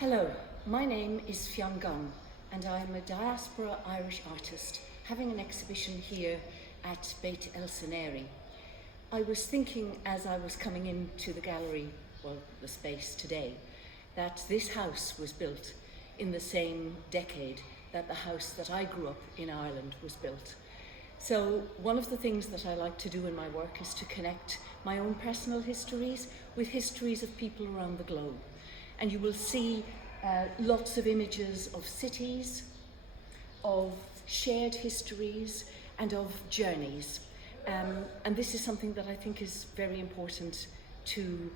Hello, my name is Fion Gunn and I'm a diaspora Irish artist having an exhibition here at Beit El Seneri. I was thinking as I was coming into the gallery, well, the space today, that this house was built in the same decade that the house that I grew up in Ireland was built. So one of the things that I like to do in my work is to connect my own personal histories with histories of people around the globe. And you will see lots of images of cities, of shared histories, and of journeys. And this is something that I think is very important to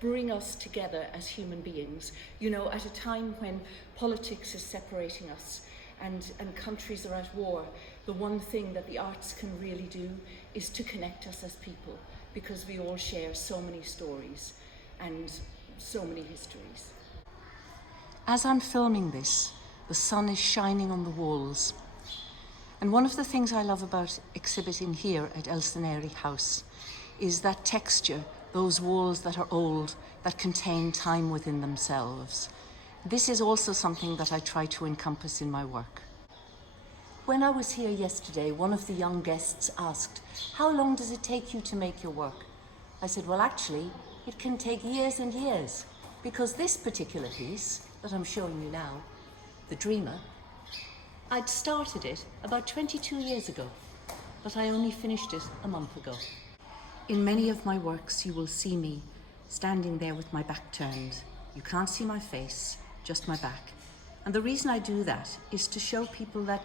bring us together as human beings. You know, at a time when politics is separating us and countries are at war, the one thing that the arts can really do is to connect us as people, because we all share so many stories and so many histories. As I'm filming this, the sun is shining on the walls. And one of the things I love about exhibiting here at El Seneri House is that texture, those walls that are old, that contain time within themselves. This is also something that I try to encompass in my work. When I was here yesterday, one of the young guests asked, "How long does it take you to make your work?" I said, well, actually, it can take years and years, because this particular piece that I'm showing you now, The Dreamer, I'd started it about 22 years ago, but I only finished it a month ago. In many of my works, you will see me standing there with my back turned. You can't see my face, just my back. And the reason I do that is to show people that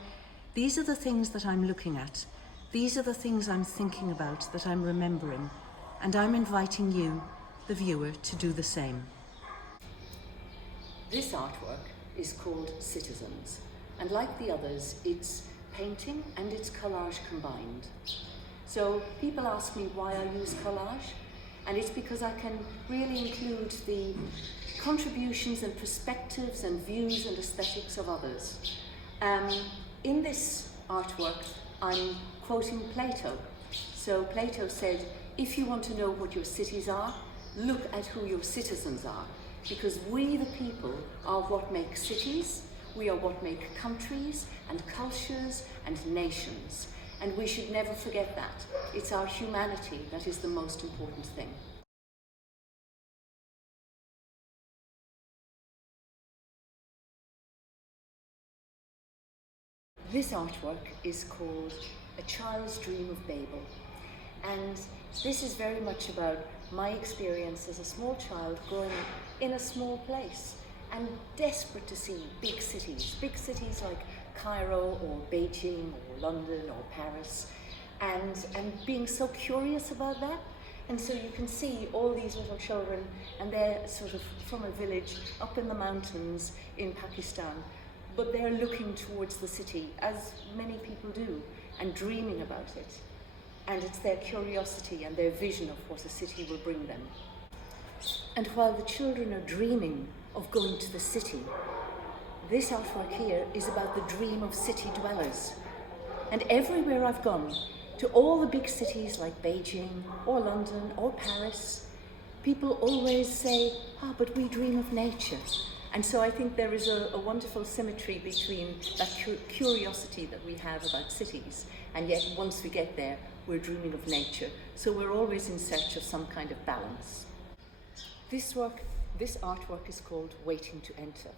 these are the things that I'm looking at. These are the things I'm thinking about, that I'm remembering. And I'm inviting you, the viewer, to do the same. This artwork is called Citizens. And like the others, it's painting and it's collage combined. So people ask me why I use collage, and it's because I can really include the contributions and perspectives and views and aesthetics of others. In this artwork, I'm quoting Plato. So Plato said, if you want to know what your cities are, look at who your citizens are, because we, the people, are what make cities, we are what make countries and cultures and nations, and we should never forget that. It's our humanity that is the most important thing. This artwork is called A Child's Dream of Babel, and this is very much about my experience as a small child growing up in a small place and desperate to see big cities like Cairo or Beijing or London or Paris, and being so curious about that. And so you can see all these little children, and they're sort of from a village up in the mountains in Pakistan, but they're looking towards the city, as many people do, and dreaming about it. And it's their curiosity and their vision of what a city will bring them. And while the children are dreaming of going to the city, this artwork here is about the dream of city dwellers. And everywhere I've gone, to all the big cities like Beijing or London or Paris, people always say, but we dream of nature. And so I think there is a wonderful symmetry between that curiosity that we have about cities, and yet once we get there, we're dreaming of nature. So we're always in search of some kind of balance. This artwork is called Waiting to Enter.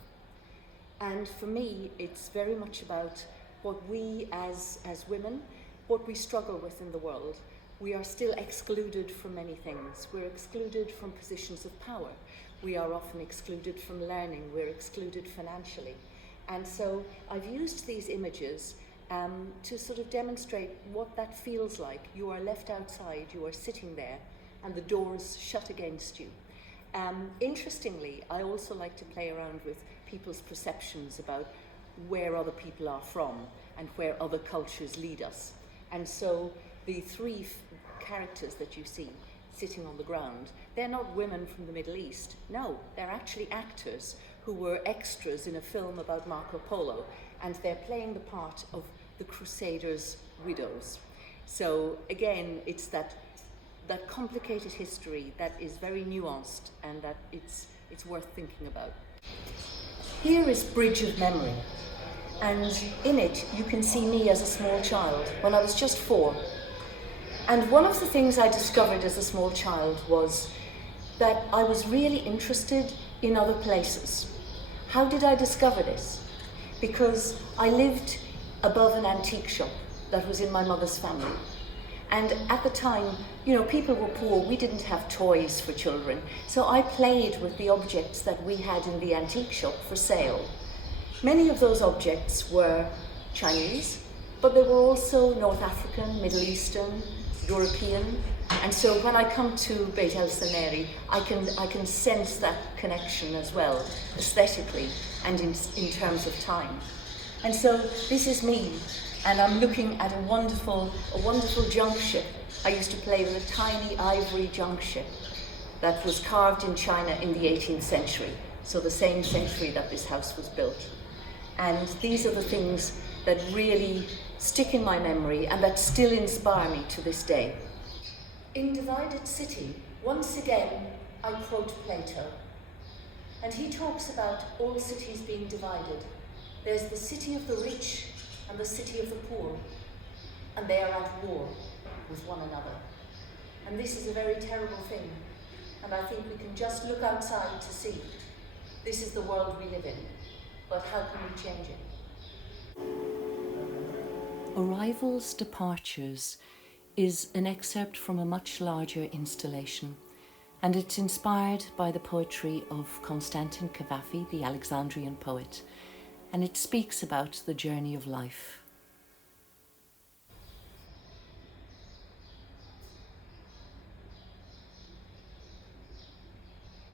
And for me, it's very much about what we as women, what we struggle with in the world. We are still excluded from many things. We're excluded from positions of power. We are often excluded from learning. We're excluded financially. And so I've used these images to sort of demonstrate what that feels like. You are left outside, you are sitting there, and the doors shut against you. Interestingly, I also like to play around with people's perceptions about where other people are from and where other cultures lead us. And so the three characters that you see sitting on the ground, they're not women from the Middle East. No, they're actually actors who were extras in a film about Marco Polo, and they're playing the part of the Crusaders' widows. So again, it's that complicated history that is very nuanced, and that it's it's worth thinking about. Here is Bridge of Memory, and in it you can see me as a small child when I was just 4. And one of the things I discovered as a small child was that I was really interested in other places. How did I discover this? Because I lived above an antique shop that was in my mother's family. And at the time, you know, people were poor, we didn't have toys for children. So I played with the objects that we had in the antique shop for sale. Many of those objects were Chinese, but they were also North African, Middle Eastern, European. And so when I come to Beit El Sameri, I can sense that connection as well, aesthetically and in terms of time. And so this is me, and I'm looking at a wonderful junk ship. I used to play with a tiny ivory junk ship that was carved in China in the 18th century, so the same century that this house was built. And these are the things that really stick in my memory and that still inspire me to this day. In Divided City, once again, I quote Plato. And he talks about all cities being divided. There's the city of the rich and the city of the poor, and they are at war with one another. And this is a very terrible thing, and I think we can just look outside to see. This is the world we live in, but how can we change it? Arrivals, Departures is an excerpt from a much larger installation, and it's inspired by the poetry of Constantin Cavafy, the Alexandrian poet, and it speaks about the journey of life.